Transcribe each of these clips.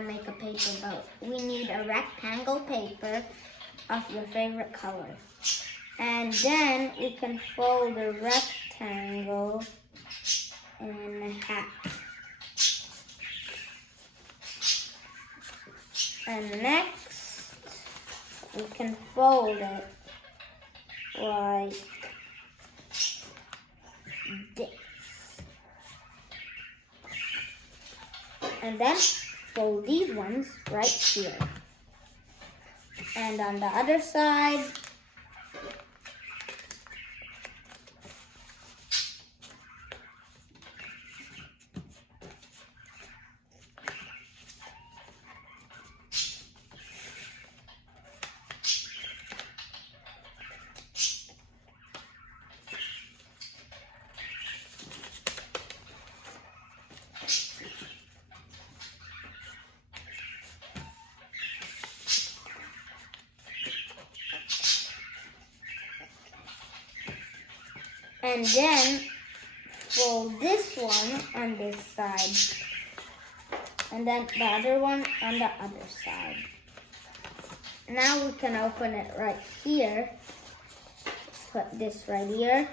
to make a paper boat. We need a rectangle paper of your favorite color. And then we can fold the rectangle in half. And next, we can fold it like this. And then fold these ones right here. And on the other side, and then fold this one on this side, and then the other one on the other side. Now we can open it right here. Put this right here.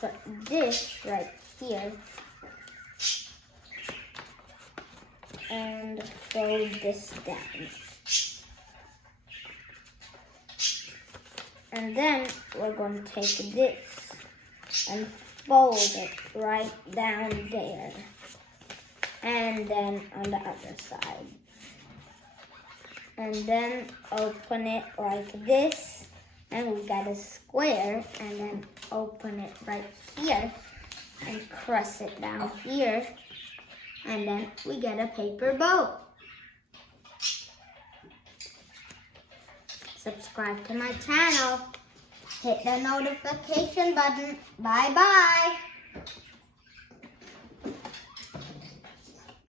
Put this right here. And fold this down. And then we're going to take this and fold it right down there. And then on the other side. And then open it like this. And we got a square. And then open it right here. And press it down here. And then we get a paper boat. Subscribe to my channel. Hit the notification button. Bye-bye.